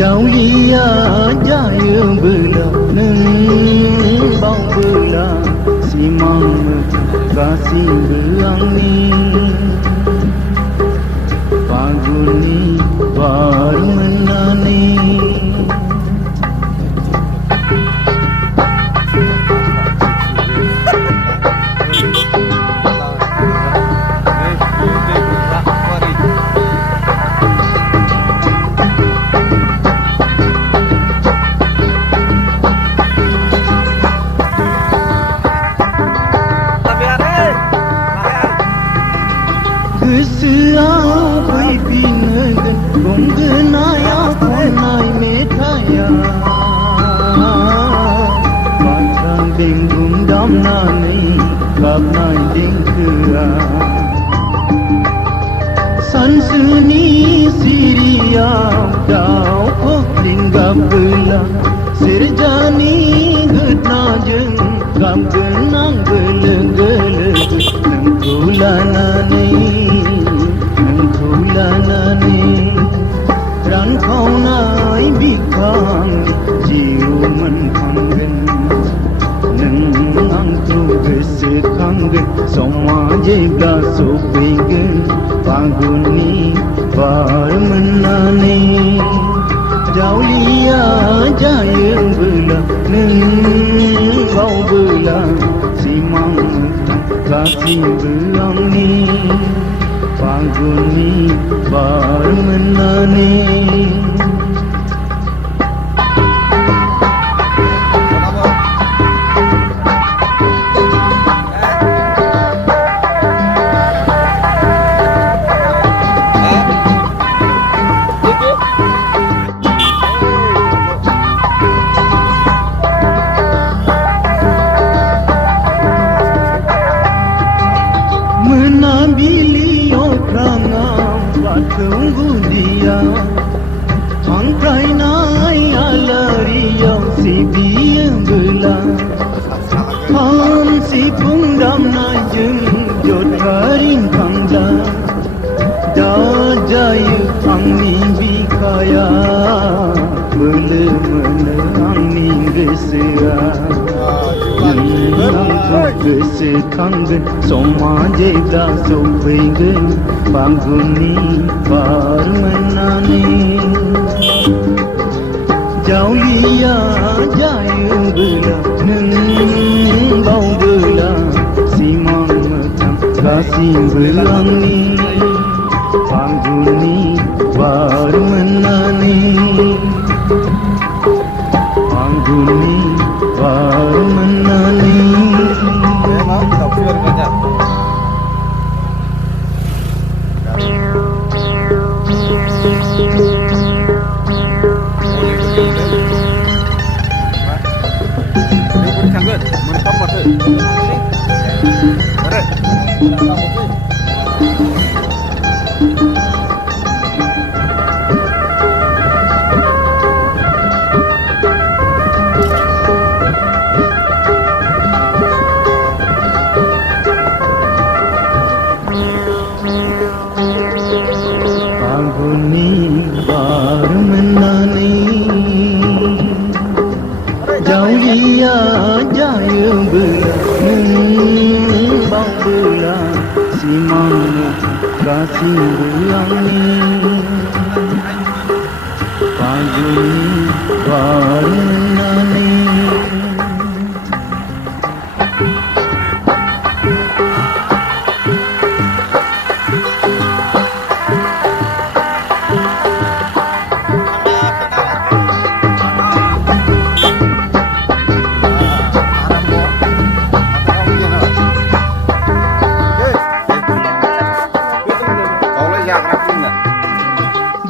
Jauhia jaya bela neng bau bela simang kasih belang ni paguni baru menani Keseau pinagan kong genaya konai metaya Matang bingung dam nani kap nai ding kera San suni siria dau kok linggap bela Sirjani getna jeng kam genang gele-gele Nengkulanani Nengkulanani Ran kau nai bikang Jiu menpanggen Neng tu gesekanggen Soma jega sopingen Paguni bar menani Jauhia jaya bela Neng bau bela Simang kasih belang ni Paguni bar menani Menabili orang tunggu dia Angkai nai alaria si biang bela Ham si pungdam na jeng jod karing kangda Dajaya angni bikaya Bele menang ni gesera Kesekanggen Soma jega sopingen Paguni bar menani Jauhia jaya bela Neng bau bela Simang macam kasih belang ni Paguni bar menani Paguni bar menani Memang tak boleh kerja. Paguni bar menani Jauhia jaya bela Neng bau bela Simang kasih belang ni Paguni bar menani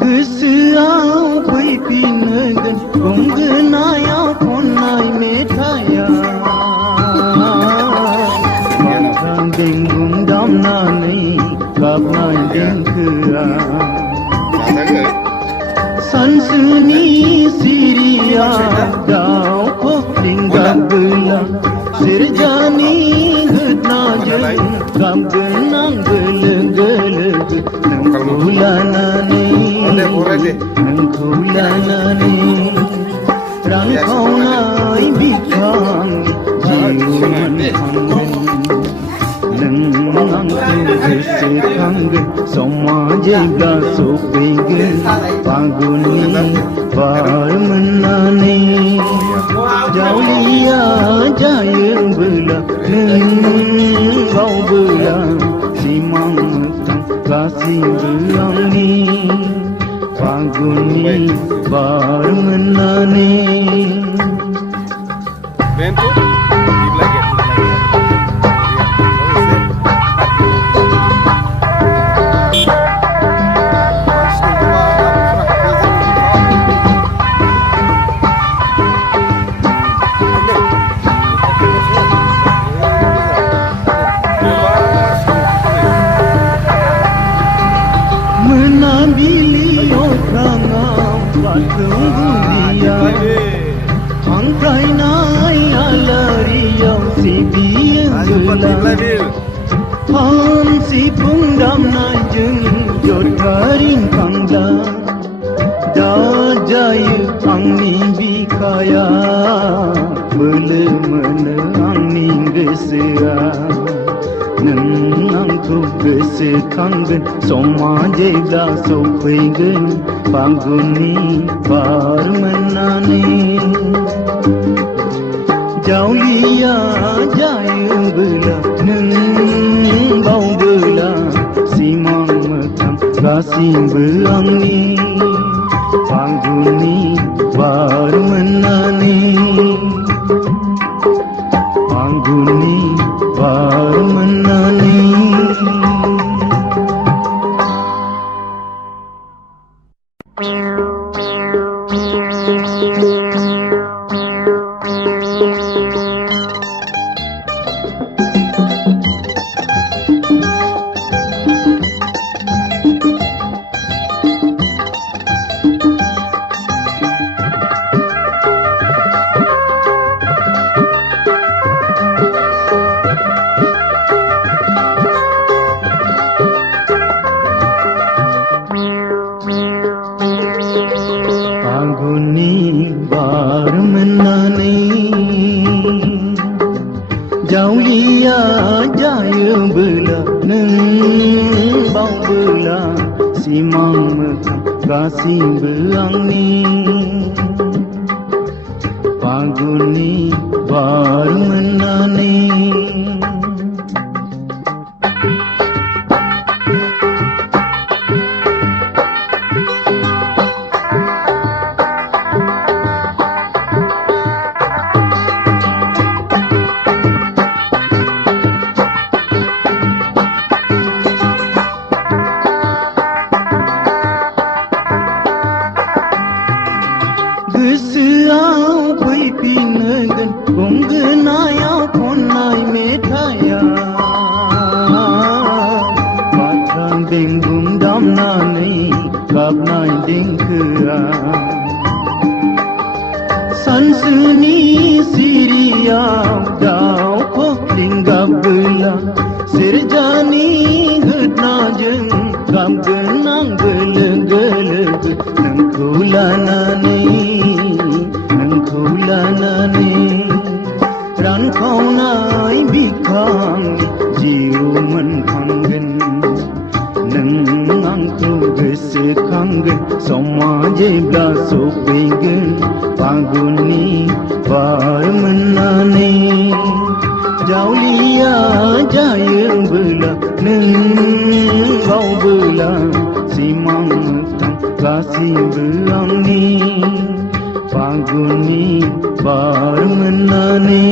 Keseau pinagan kong genaya konai metaya Matang bingung damnani kapnai dengkea sansuni siria dau kopling gabla sirjani hutna jeng kam genang geleg nangkulanani rang kaunai bikang jiwan hanggen nang tu hanggen somajega sopegen paguni parmanani jaulia jayeng bela bau bela simang kasih belangi paguni parmanani Bento di belakang. menambil orang awak tunggulia angkai nai alaria si biang ham si pungdam nai jeng jotaring kangda da jaya angni bikaya bele mana angni gesea nang tu bese kangen somajega sopegen paguni parmanani jaulia jayeng bela bau bela simang macam kasih belangi paguni parmanani paguni parmanani paguni parmanani jaulia jaya bela bau bela simang macam kasih belangi paguni parmanani Geseau pui pinagan Konggenaya konai metaya Patrang dengung damnani Kapnai dengkea sansuni siria dau kopling gabla sirjani hutna jeng kam genang geleg nangkulanani ran kaunai bikang jiwan hanggen nang tu gese kangen somajega sopegen paguni parmanani jaulia jayeng bela bau bela simang macam kasih belangi paguni parmanani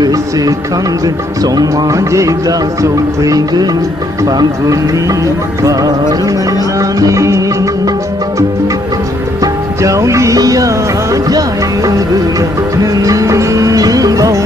Kesekanggen somajeda sopegen panguni barenganane Jauh ia jaya neng